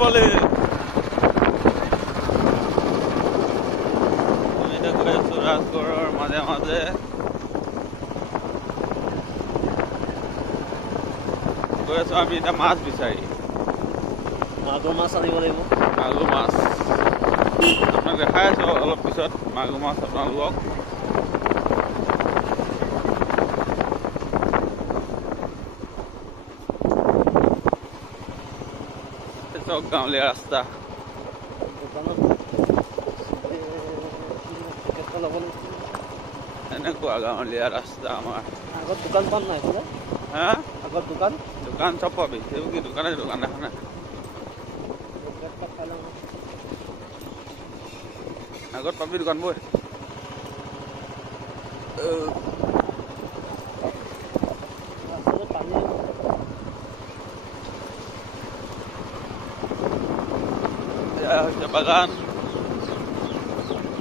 পালে আমি এতিয়া গৈ আছো ৰাজগড়ৰ মাজে মাজে গৈ আছো আমি এতিয়া মাছ বিচাৰি মাগুৰ মাছ আনিব লাগিব মাগুৰ মাছ আপোনাক দেখাই আছো অলপ পিছত মাগুৰ মাছ আপোনালোকক চব গাঁৱলীয়া ৰাস্তা এনেকুৱা গাঁৱলীয়া ৰাস্তা আমাৰ আগত দোকান পাম নাই হা আগত দোকান দোকান চব পাবি সেইবোৰ কি দোকান দেখা নাই আগত পাবি দোকানবোৰ হৈছে বাগান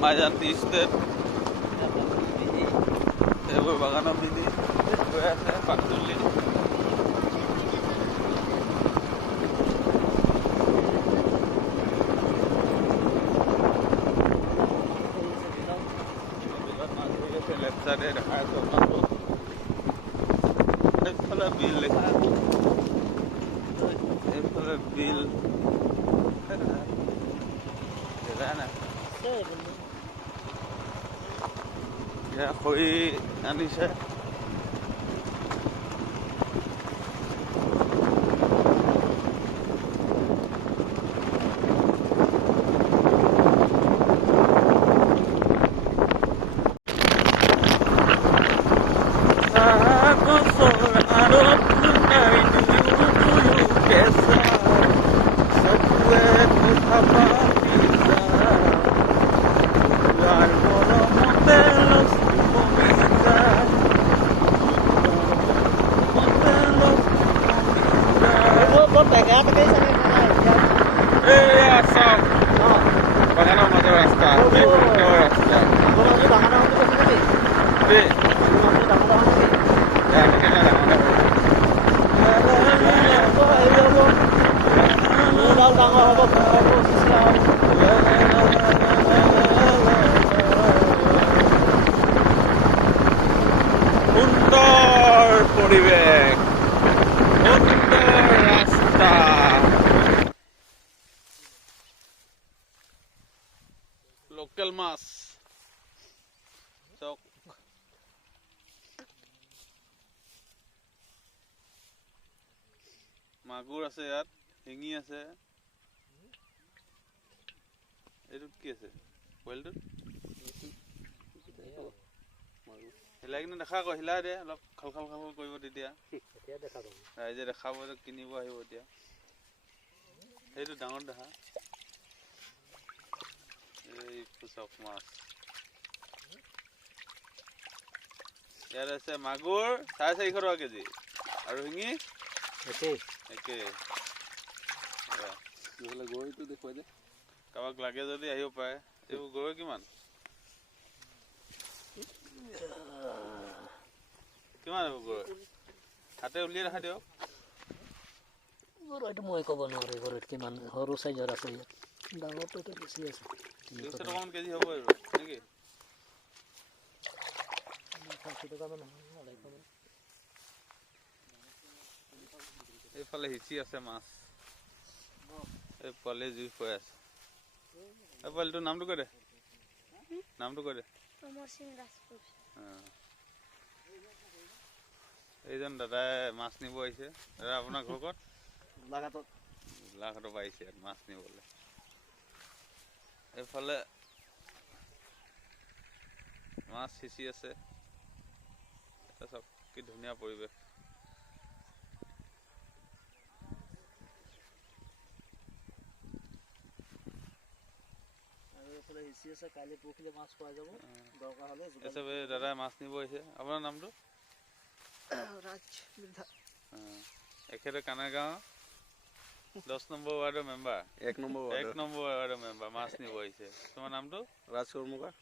মাইজান্তি ষ্টেট এইবোৰ বাগানৰ দিদি গৈ আছে পাকচলি লেফ্ট চাইডে দেখাই আছো আপোনালোকক এইফালে বিল দেখা এইফালে বিল খৰি আনিছে বাগানৰ মাজৰ ৰাস্তা সুন্দৰ পৰিৱেশ সুন্দৰ ৰাস্তা লোকেল মাছ চক মাগুৰ আছে ইয়াত শিঙি আছে এইটোত কি আছে বইলটোত হিলাই কিনে দেখা আকৌ হিলাই দে অলপ খাল খাল খাল কৰিব তেতিয়া ৰাইজে দেখাব কিনিব আহিব এতিয়া সেইটো ডাঙৰ দেখা এই পুচক মাছ ইয়াত আছে মাগুৰ 450 টকা কেজি আৰু শিঙি একেই গৰৈটো দেখুৱাই দে কাৰোবাক লাগে যদি আহিব পাৰে এইবোৰ গৰৈ কিমান কিমান হ'ব গৰৈ হাতে উলিয়াই দেখা দিয়ক গৰৈটো মই ক'ব নোৱাৰো গৰৈত কিমান সৰু চাইজৰ আছে ইয়াত ডাঙৰটো বেছি আছে 200 টকামান কেজি হ'ব আৰু নেকি 60 টকামান এইফালে হিচি আছে মাছ এই পোৱালি জুই হৈ আছে এই পোৱালিটোৰ নামটো কৈ দে এইজন দাদাই মাছ নিব আহিছে দাদা আপোনাৰ ঘৰ ক'ত গোলাঘাটৰ পৰা আহিছে ইয়াত মাছ নিবলৈ এইফালে মাছ সিঁচি আছে চব কি ধুনীয়া পৰিৱেশ দাদাই মাছ নিব আহিছে আপোনাৰ নামটো এখেতে কানাগাঁও 10 নম্বৰ ৱাৰ্ডৰ মেম্বাৰ 1 নম্বৰ ৱাৰ্ডৰ মেম্বাৰ মাছ নিব আহিছে তোমাৰ নামটো ৰাজ কৰ্মকাৰ